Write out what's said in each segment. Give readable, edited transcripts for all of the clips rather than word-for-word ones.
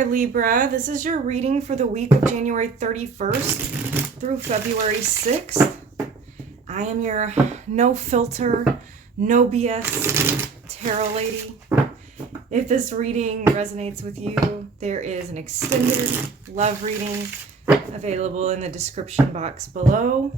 there, Libra. This is your reading for the week of January 31st through February 6th. I am your no filter, no BS tarot lady. If this reading resonates with you, there is an extended love reading available in the description box below.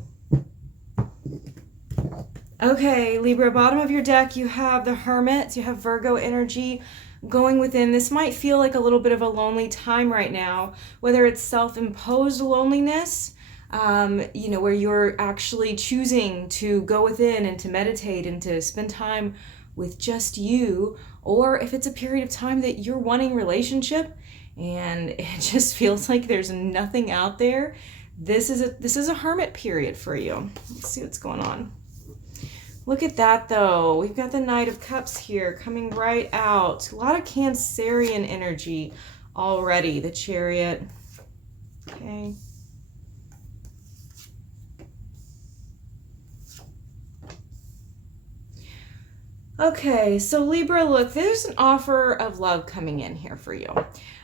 Okay, Libra, bottom of your deck, you have the Hermit, you have Virgo energy going within. This might feel like a little bit of a lonely time right now, whether it's self-imposed loneliness, where you're actually choosing to go within and to meditate and to spend time with just you, or if it's a period of time that you're wanting relationship and it just feels like there's nothing out there. This is a Hermit period for you. Let's see what's going on. Look at that, though. We've got the Knight of Cups here coming right out. A lot of Cancerian energy already. The Chariot. Okay. Okay, so Libra, look, there's an offer of love coming in here for you.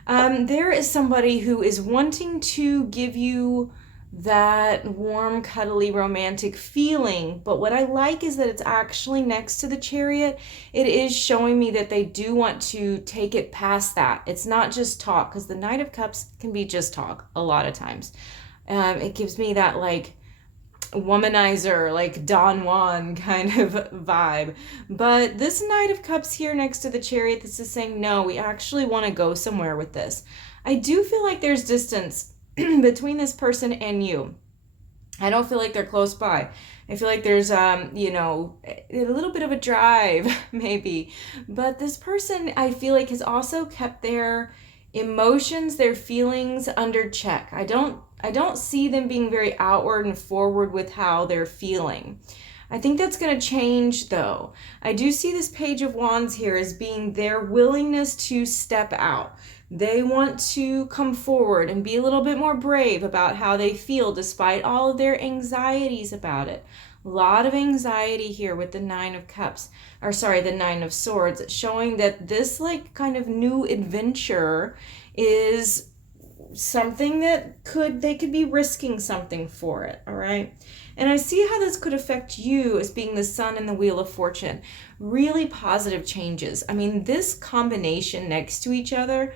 There is somebody who is wanting to give you that warm, cuddly, romantic feeling. But what I like is that it's actually next to the Chariot. It is showing me that they do want to take it past that. It's not just talk, because the Knight of Cups can be just talk a lot of times. It gives me that like womanizer, like Don Juan kind of vibe. But this Knight of Cups here next to the Chariot, this is saying, no, we actually want to go somewhere with this. I do feel like there's distance between this person and you. I don't feel like they're close by. I feel like there's, a little bit of a drive, maybe. But this person, I feel like, has also kept their emotions, their feelings under check. I don't see them being very outward and forward with how they're feeling. I think that's going to change, though. I do see this Page of Wands here as being their willingness to step out. They want to come forward and be a little bit more brave about how they feel despite all of their anxieties about it. A lot of anxiety here with the Nine of Cups, the Nine of Swords, showing that this like kind of new adventure is something that they could be risking something for it, all right? And I see how this could affect you as being the Sun and the Wheel of Fortune. Really positive changes. I mean, this combination next to each other,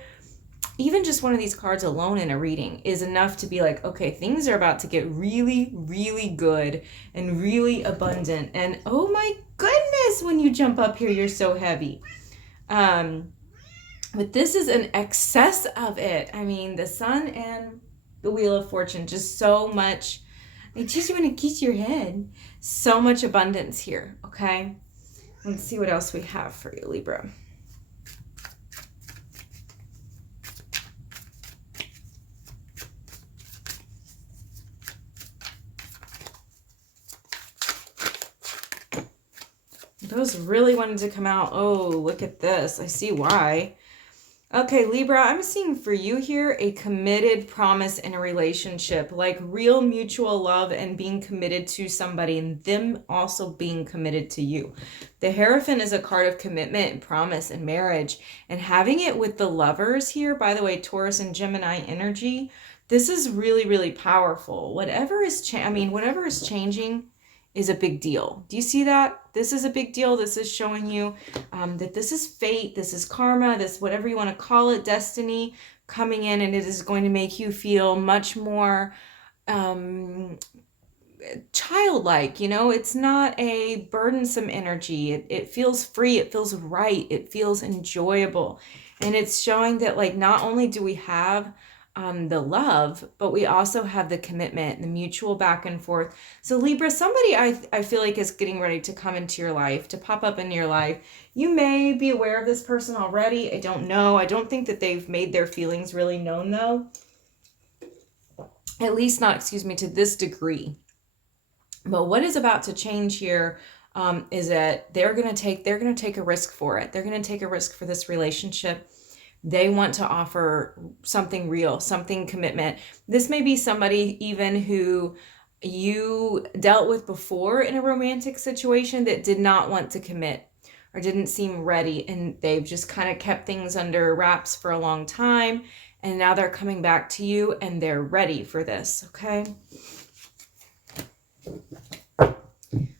even just one of these cards alone in a reading is enough to be like, okay, things are about to get really, really good and really abundant. And oh my goodness, when you jump up here, you're so heavy. But this is an excess of it. I mean, the Sun and the Wheel of Fortune, just so much. I just want to kiss your head. So much abundance here, okay? Let's see what else we have for you, Libra. Those really wanted to come out. Oh, look at this. I see why. Okay, Libra, I'm seeing for you here a committed promise in a relationship, like real mutual love and being committed to somebody and them also being committed to you. The Hierophant is a card of commitment and promise and marriage, and having it with the Lovers here, by the way, Taurus and Gemini energy, this is really, really powerful. Whatever is changing is a big deal. Do you see that? This is a big deal. This is showing you that this is fate, this is karma, this whatever you want to call it, destiny coming in, and it is going to make you feel much more childlike. You know, it's not a burdensome energy. It feels free, it feels right, it feels enjoyable. And it's showing that like not only do we have the love, but we also have the commitment, the mutual back and forth. So Libra, somebody I feel like is getting ready to come into your life, to pop up into your life. You may be aware of this person already. I don't know. I don't think that they've made their feelings really known, though. At least not, to this degree. But what is about to change here is that they're going to take a risk for it. They're going to take a risk for this relationship. They want to offer something real, something commitment. This may be somebody even who you dealt with before in a romantic situation that did not want to commit or didn't seem ready, and they've just kind of kept things under wraps for a long time. and now they're coming back to you and they're ready for this, okay?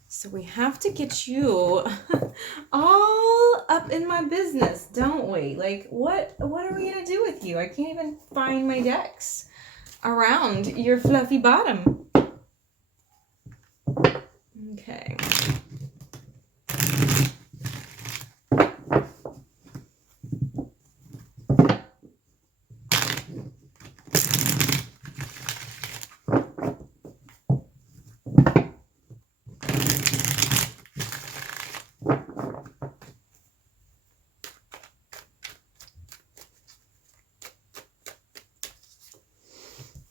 So we have to get you all up in my business, don't we? Like, what are we gonna do with you? I can't even find my decks around your fluffy bottom. Okay.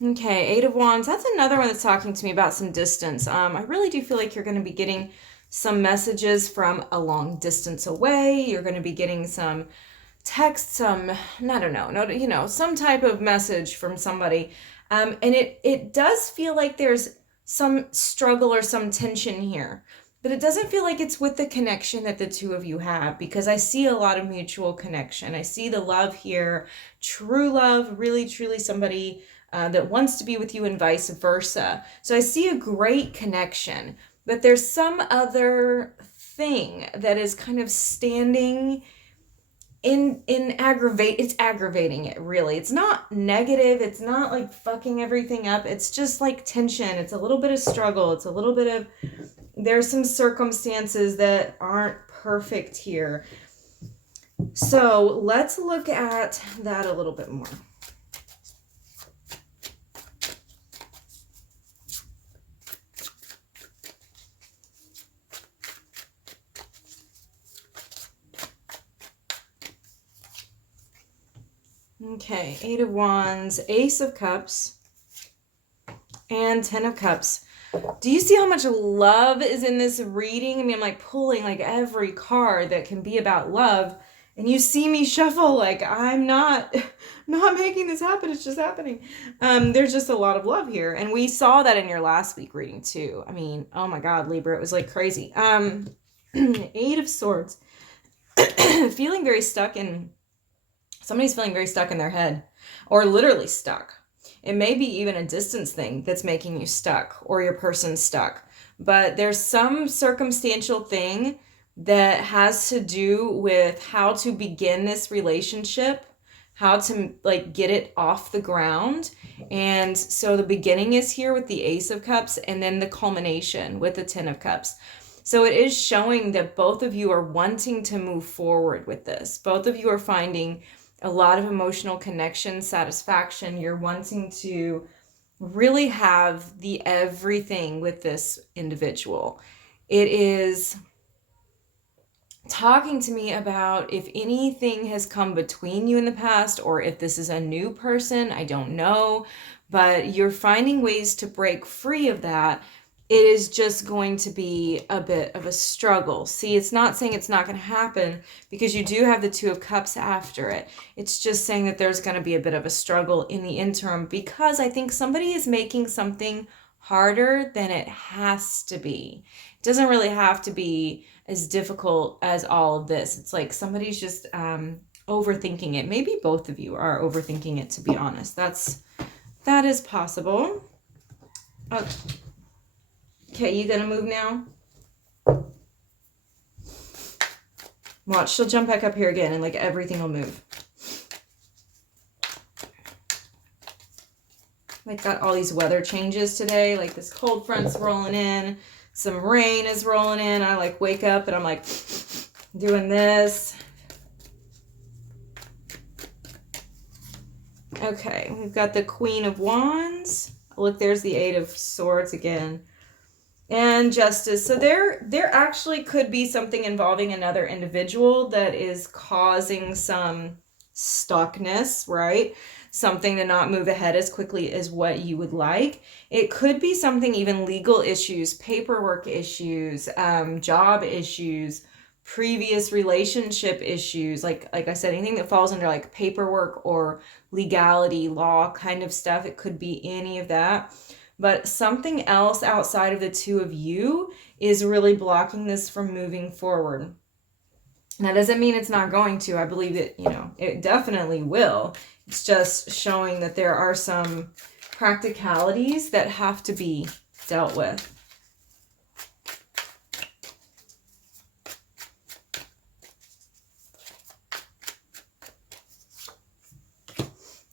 Okay, Eight of Wands. That's another one that's talking to me about some distance. I really do feel like you're going to be getting some messages from a long distance away. You're going to be getting some text, some, I don't know, no, you know, some type of message from somebody. And it does feel like there's some struggle or some tension here. But it doesn't feel like it's with the connection that the two of you have, because I see a lot of mutual connection. I see the love here, true love, really, truly somebody that wants to be with you and vice versa. So I see a great connection, but there's some other thing that is kind of standing in it's aggravating it, really. It's not negative, it's not like fucking everything up, it's just like tension, it's a little bit of struggle, it's a little bit of, there's some circumstances that aren't perfect here. So let's look at that a little bit more. Okay, Eight of Wands, Ace of Cups, and Ten of Cups. Do you see how much love is in this reading? I mean, I'm like pulling like every card that can be about love, and you see me shuffle like I'm not making this happen, it's just happening. There's just a lot of love here, and we saw that in your last week reading too. I mean, oh my God, Libra, it was like crazy. Eight of Swords. Feeling very stuck in, somebody's feeling very stuck in their head, or literally stuck. It may be even a distance thing that's making you stuck, or your person's stuck. But there's some circumstantial thing that has to do with how to begin this relationship, how to like get it off the ground. And so the beginning is here with the Ace of Cups, and then the culmination with the Ten of Cups. So it is showing that both of you are wanting to move forward with this. Both of you are finding a lot of emotional connection, satisfaction. You're wanting to really have the everything with this individual. It is talking to me about if anything has come between you in the past, or if this is a new person, I don't know, but you're finding ways to break free of that. It is just going to be a bit of a struggle. See, it's not saying it's not going to happen, because you do have the Two of Cups after it. It's just saying that there's going to be a bit of a struggle in the interim, because I think somebody is making something harder than it has to be. It doesn't really have to be as difficult as all of this. It's like somebody's just overthinking it. Maybe both of you are overthinking it, to be honest. That is possible. Okay, you gonna move now? Watch, she'll jump back up here again and like everything will move. Like got all these weather changes today. Like this cold front's rolling in. Some rain is rolling in. I like wake up and I'm like doing this. Okay, we've got the Queen of Wands. Look, there's the Eight of Swords again. And Justice. So there actually could be something involving another individual that is causing some stuckness, right? Something to not move ahead as quickly as what you would like. It could be something, even legal issues, paperwork issues, job issues, previous relationship issues. Like I said, anything that falls under like paperwork or legality, law kind of stuff. It could be any of that. But something else outside of the two of you is really blocking this from moving forward. That doesn't mean it's not going to. I believe it, it definitely will. It's just showing that there are some practicalities that have to be dealt with.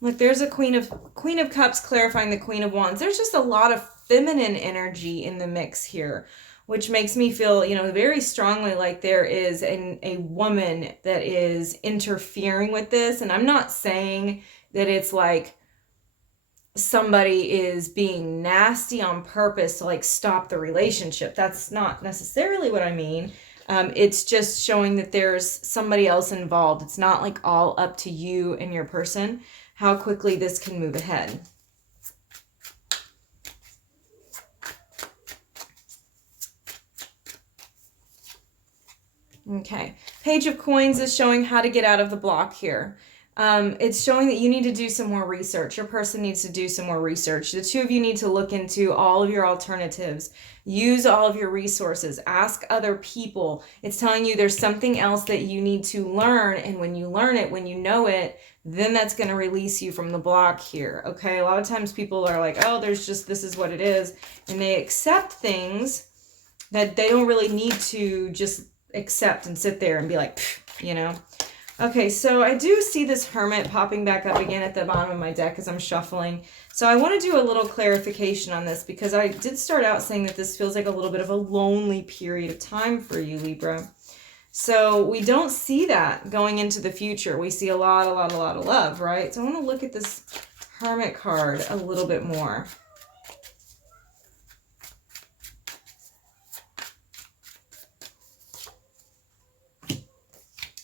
Look, there's a Queen of Cups clarifying the Queen of Wands. There's just a lot of feminine energy in the mix here, which makes me feel, very strongly like there is a woman that is interfering with this. And I'm not saying that it's like somebody is being nasty on purpose to like stop the relationship. That's not necessarily what I mean. It's just showing that there's somebody else involved. It's not like all up to you and your person, how quickly this can move ahead. Okay, Page of Coins is showing how to get out of the block here. It's showing that you need to do some more research. Your person needs to do some more research. The two of you need to look into all of your alternatives. Use all of your resources. Ask other people. It's telling you there's something else that you need to learn. And when you learn it, when you know it, then that's going to release you from the block here. Okay, a lot of times people are like, oh, there's just, this is what it is. And they accept things that they don't really need to just accept and sit there and be like, Okay, so I do see this Hermit popping back up again at the bottom of my deck as I'm shuffling. So I want to do a little clarification on this because I did start out saying that this feels like a little bit of a lonely period of time for you, Libra. So we don't see that going into the future. We see a lot of love, right? So I want to look at this Hermit card a little bit more.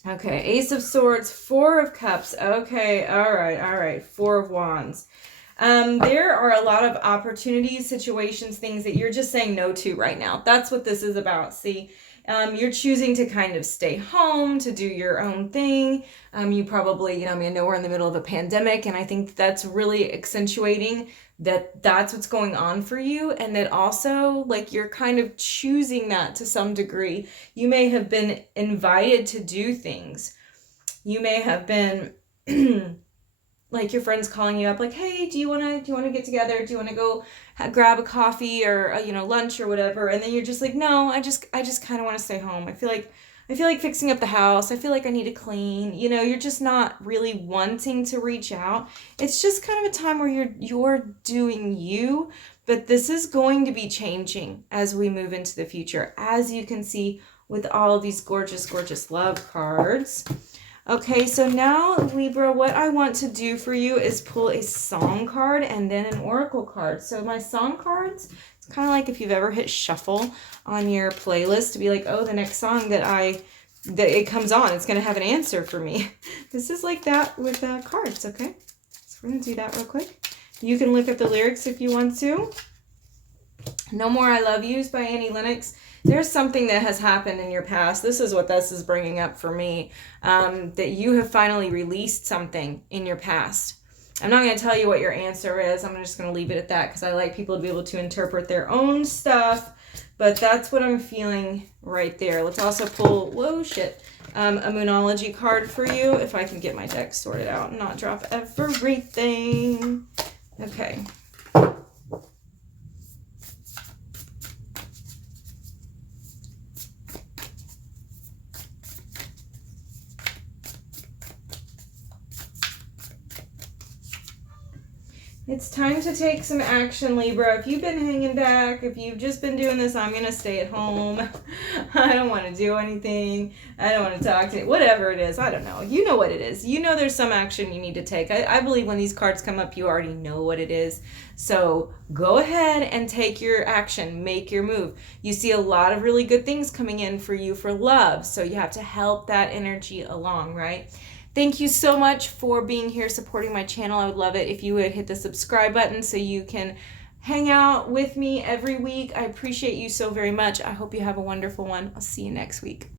Okay, Ace of Swords, Four of Cups. Okay, all right. Four of Wands. There are a lot of opportunities, situations, things that you're just saying no to right now. That's what this is about. See, you're choosing to kind of stay home, to do your own thing. You probably, I know we're in the middle of a pandemic, and I think that's really accentuating that that's what's going on for you, and that also like you're kind of choosing that to some degree. You may have been invited to do things. You may have been like your friends calling you up like, hey, do you want to get together? Do you want to go grab a coffee or lunch or whatever? And then you're just like, no, I just kind of want to stay home. I feel like fixing up the house. I feel like I need to clean. You're just not really wanting to reach out. It's just kind of a time where you're doing you, but this is going to be changing as we move into the future, as you can see with all of these gorgeous love cards. Okay, so now, Libra, what I want to do for you is pull a song card and then an oracle card. So my song cards, it's kind of like if you've ever hit shuffle on your playlist to be like, oh, the next song that it comes on, it's going to have an answer for me. This is like that with cards, okay? So we're going to do that real quick. You can look at the lyrics if you want to. No More I Love Yous by Annie Lennox. There's something that has happened in your past. This is what this is bringing up for me, that you have finally released something in your past. I'm not going to tell you what your answer is. I'm just going to leave it at that because I like people to be able to interpret their own stuff, but that's what I'm feeling right there. Let's also pull, a Moonology card for you if I can get my deck sorted out and not drop everything. Okay. It's time to take some action, Libra. If you've been hanging back, if you've just been doing this, I'm going to stay at home. I don't want to do anything. I don't want to talk to you. Whatever it is, I don't know. You know what it is. You know there's some action you need to take. I believe when these cards come up, you already know what it is. So go ahead and take your action. Make your move. You see a lot of really good things coming in for you for love. So you have to help that energy along, right? Thank you so much for being here, supporting my channel. I would love it if you would hit the subscribe button so you can hang out with me every week. I appreciate you so very much. I hope you have a wonderful one. I'll see you next week.